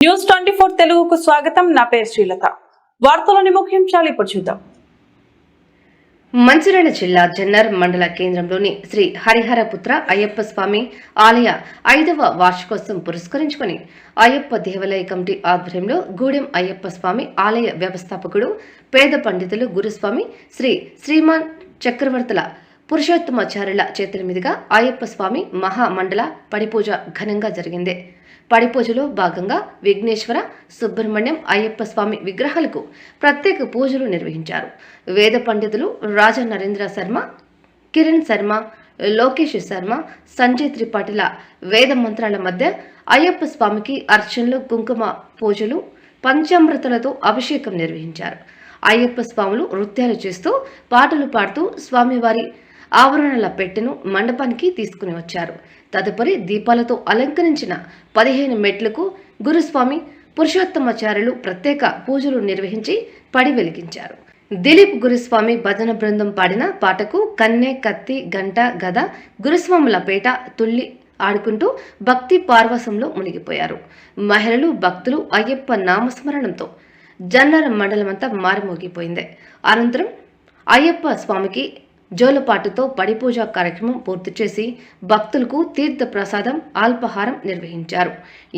News 24 తెలుగుకు స్వాగతం. నా పేరు శ్రీలత. వార్తలోని ముఖ్యాంశాలు ఇప్పుడు చూద్దాం. మంచిర్యాల జిల్లా జన్నర్ మండల కేంద్రంలోని శ్రీ హరిహరపుత్ర అయ్యప్ప స్వామి ఆలయ 5వ వార్షికోత్సవం పురస్కరించుకుని అయ్యప్ప దేవాలయ కమిటీ ఆధ్వర్యంలో గూడెం అయ్యప్ప స్వామి ఆలయ వ్యవస్థాపకుడు పేద పండితులు గురుస్వామి శ్రీ శ్రీమాన్ చక్రవర్తుల పురుషోత్తమాచార్యుల చేతుల మీదుగా అయ్యప్ప స్వామి మహామండల పడిపూజ ఘనంగా జరిగింది. పడిపూజలో భాగంగా విఘ్నేశ్వర, సుబ్రహ్మణ్యం, అయ్యప్ప స్వామి విగ్రహాలకు ప్రత్యేక పూజలు నిర్వహించారు. వేద పండితులు రాజా నరేంద్ర శర్మ, కిరణ్ శర్మ, లోకేష్ శర్మ, సంజయ్ త్రిపాఠిల వేద మంత్రాల మధ్య అయ్యప్ప స్వామికి అర్చనలు, కుంకుమ పూజలు, పంచామృతాలతో అభిషేకం నిర్వహించారు. అయ్యప్ప స్వాములు నృత్యాలు చేస్తూ పాటలు పాడుతూ స్వామివారి ఆవరణల పెట్టెను మండపానికి తీసుకుని వచ్చారు. తదుపరి దీపాలతో అలంకరించిన 15 మెట్లకు గురుస్వామి పురుషోత్తమాచార్యులు ప్రత్యేక పూజలు నిర్వహించి పడి వెలిగించారు. దిలీప్ గురుస్వామి భజన బృందం పాడిన పాటకు కన్నె, కత్తి, గంట, గద గురుస్వాముల పేట తుల్లి ఆడుకుంటూ భక్తి పార్వసంలో మునిగిపోయారు. మహిళలు, భక్తులు అయ్యప్ప నామస్మరణంతో జన్నర మండలమంతా మారుమోగిపోయింది. అనంతరం అయ్యప్ప స్వామికి జోలపాటుతో పడిపూజ కార్యక్రమం పూర్తి చేసి భక్తులకు తీర్థ ప్రసాదం, అల్పాహారం నిర్వహించారు.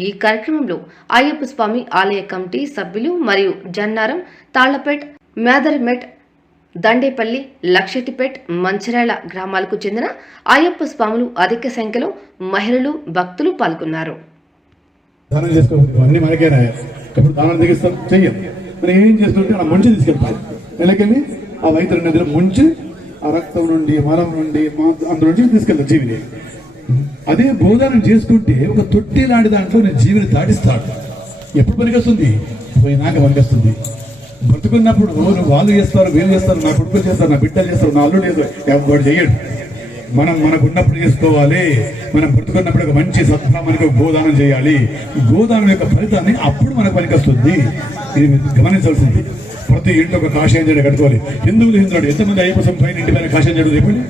ఈ కార్యక్రమంలో అయ్యప్ప స్వామి ఆలయ కమిటీ సభ్యులు మరియు జన్నారం, తాళ్లపేట్, మేదర్మెట్, దండేపల్లి, లక్షటిపేట్, మంచిర్యాల గ్రామాలకు చెందిన అయ్యప్ప స్వాములు అధిక సంఖ్యలో మహిళలు, భక్తులు పాల్గొన్నారు. ఆ రక్తం నుండి, మలం నుండి, అందులో తీసుకెళ్తా జీవిని. అదే భోజనం చేసుకుంటే ఒక తొట్టి లాంటి దాంట్లో నేను జీవిని దాటిస్తాడు. ఎప్పుడు పనికొస్తుంది? పోయినాక పనికొస్తుంది. బ్రతుకున్నప్పుడు వాళ్ళు చేస్తారు, వీళ్ళు చేస్తారు, నా కొడుకులు చేస్తారు, నా బిడ్డలు చేస్తారు, నా అల్లుడు చేస్తారు, ఎవరు చేయడు. మనకు ఉన్నప్పుడు చేసుకోవాలి. మనం బ్రతుకున్నప్పుడు ఒక మంచి సత్ఫలమానికి గోదానం చేయాలి. గోదానం యొక్క ఫలితాన్ని అప్పుడు మనకు పనికొస్తుంది. ఇది గమనించాల్సింది. ప్రతి ఇంట్లో ఒక కాషాయం జడ కట్టుకోవాలి. హిందువులు ఎంతమంది అయ్యప్ప స్వామి పైన ఇంటి పైన కాషాయం జడ చెప్పండి.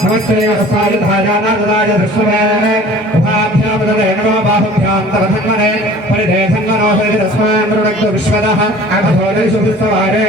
नमस्ते धारानाय दृश्यमे उभाभ्यामदे नमो बाहुभ्यान्तरधन्मने परिधेधन्मनोहरिरस्मान् विश्वदः अघोरेषु विश्ववारे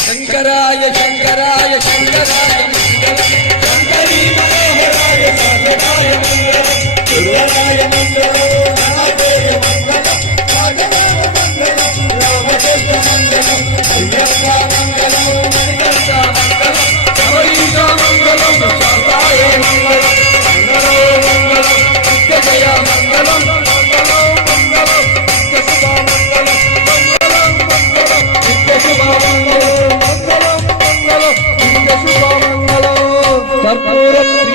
శంకరాయ శంకరాయ శంకరాయ మంగళం శంకరీ మనోహరాయ సాధకాయ మంగళం గురువరాయ మంగళం నాదేయ మంగళం రాఘవాయ మంగళం రామకృష్ణ మంగళం అయ్యప్ప మంగళం మణికంఠ మంగళం శబరీశ మంగళం శాంతాయ మంగళం మంగళో మంగళం నిత్యజయ మంగళం మంగళో మంగళం నిత్యశుభ మంగళం మంగళం మంగళం నిత్యశుభ మంగళం కర్పూరం